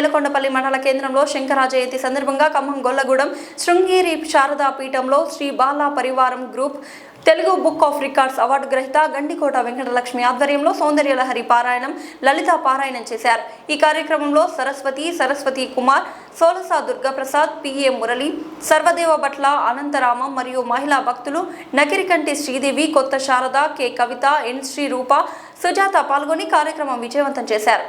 నేలకొండపల్లి మండల కేంద్రంలో శంకర జయంతి సందర్భంగా ఖమ్మం గొల్లగూడెం శృంగేరి శారదా పీఠంలో శ్రీ బాలా పరివారం group Telugu book of records award గ్రహీత గండికోట వెంకటలక్ష్మి ఆధ్వర్యంలో సౌందర్యలహరి పారాయణం లలిత పారాయణం చేశారు। ఈ కార్యక్రమంలో సరస్వతి కుమార్, సోలస దుర్గాప్రసాద్, పిఏ మురళి, సర్వదేవ భట్ల అనంతరామం మరియు మహిళా భక్తులు నకిరికంటి శ్రీదేవి, కొత్త శారద, కె కవిత, ఎన్ శ్రీ రూప, సుజాత పాల్గొని కార్యక్రమం విజయవంతం చేశారు।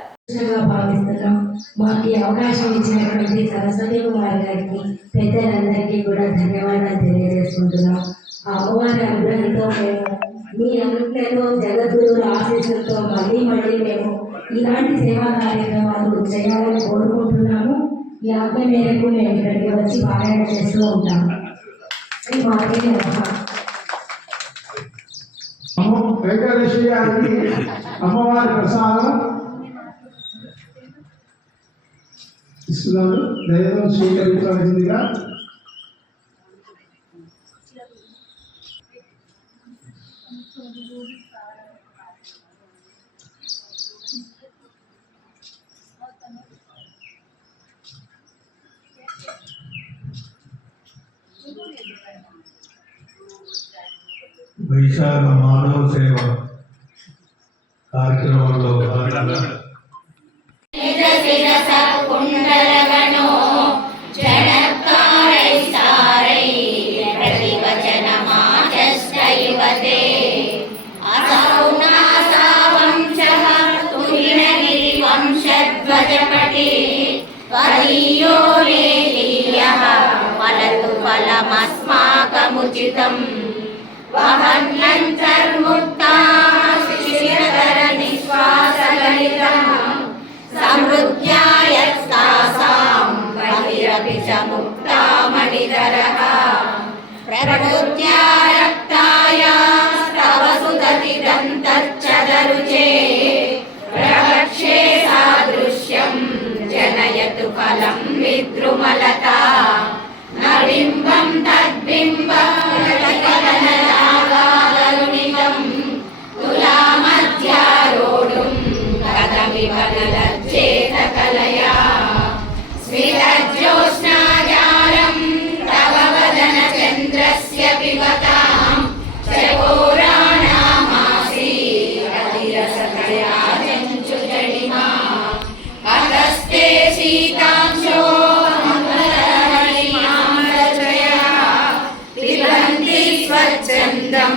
మాకు అవకాశం ఇచ్చినటువంటి సరస్వతి కుమార్ గారికి పెద్దలందరికీ కూడా ధన్యవాదాలు తెలియజేసుకుంటున్నాం। ఆ అమ్మవారి అనుగ్రహంతో మేము మీ అనుగ్రహంతో జగద్గురువుల ఆశీస్సులతో మళ్ళీ మేము ఇలాంటి సేవా కార్యక్రమాలు చేయాలని కోరుకుంటున్నాము। ఈ ఆజ్ఞ మేరకు మేము ఇక్కడికి వచ్చి పారాయణ చేస్తూ ఉంటాము। అమ్మవారి ప్రసాదం ఇస్తున్నారు, దైవం స్వీకరించవలసిందిగా వైశాఖ మానవ సేవ కార్యక్రమంలో ఫలమస్మాకముచితం వహన్నంతర్ముక్తాశ్చిరతరనిశ్వాసగలితం సమృద్ధ్యాయస్తాసాం బహిరపి చ ముక్తామణిధరః ప్రబుద్ధ్యా రక్తాయ స్తవ సుదతి దంతచ్చదరుచే ప్రవక్షే సాదృశ్యం జనయతు ఫలం విద్రుమలతా నబింబం తద్బింబం రతికలనరాగాగరుణితం తులామధ్యారోఢుం కదమివనలజ్జేత కలయా స్మితజ్యోత్స్నాజాలం తవ వదన చంద్రస్య పిబతాం చకోరాణామాసీ రతిరసతయా చంచుజడిమా అతస్తే సీతాంశో స్వచ్ఛందం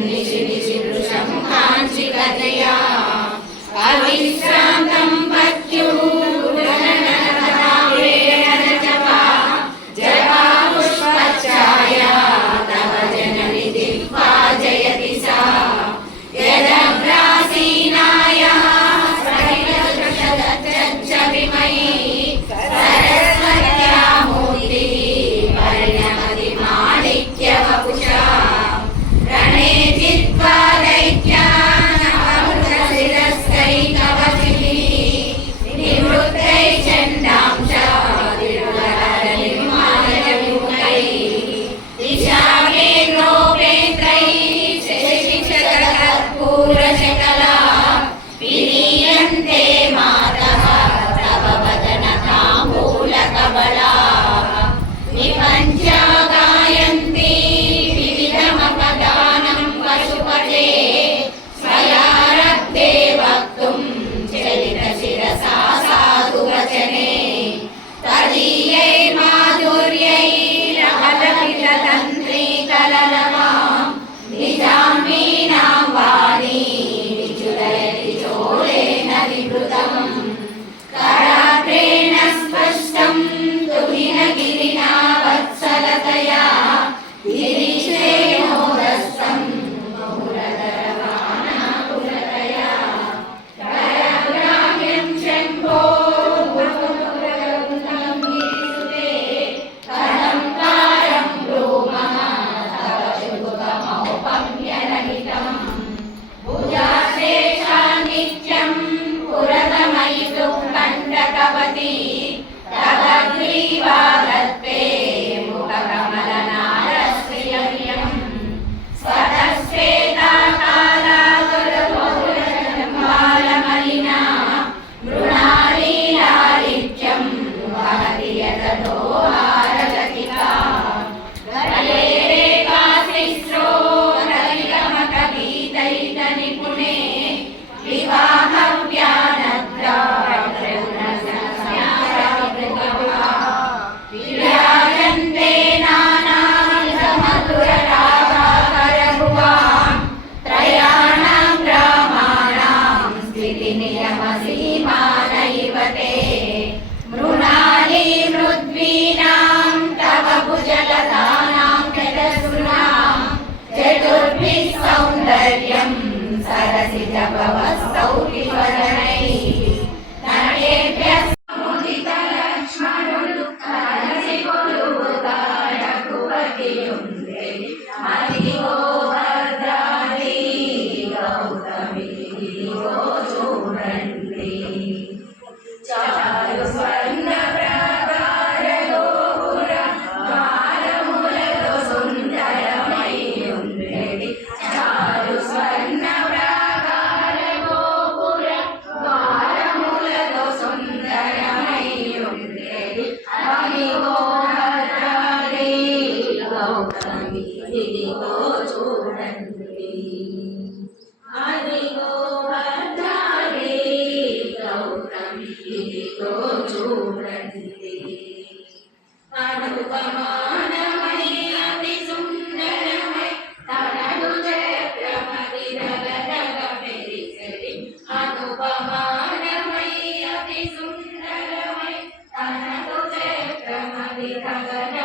నిశి నిశి వృషం కాంచికతయా అవిశ్రాంతం పత్యుః జపా జపా పుష్పఛాయా తవ జనని దిగ్పాజయతి సా యదభ్రాసీనాయా సహితదృషదచ్చ విమయీ సరస్వత్యా మూర్తిః పరిణమతి మాణిక్యవపుషా మృణాలీలాలిత్యం सीमानैव ते मृणाली मृद्वीनां तव भुजगतानां चतुर्णां चतुर्भिः सौन्दर्यं सरसिजभवस्तौतिवदनैः नटेभ्यः मुदितलक्ष्मणुलु कलसिगोलुगाड कुवतियुन्दे मदिगो भद्राली गौतमी दिगो చూడండి చారు స్వర్ణ ప్రాకార గోపుర ద్వారములతో సుందరమై ఉండేది చారు స్వర్ణ ప్రాకార గోపుర ద్వారములతో సుందరమై ఉండేది అదిగో భద్రాద్రి గౌతమి ఇదిగో చూడండి అదిగో భద్రాద్రి గౌతమి ఇదిగో చూడండి అనుపమానమై అతి సుందరమై తనదు చక్రమది రగరగ మెరిసెడి అనుపమానమై అతి సుందరమై తనదు చక్రమది రగరగ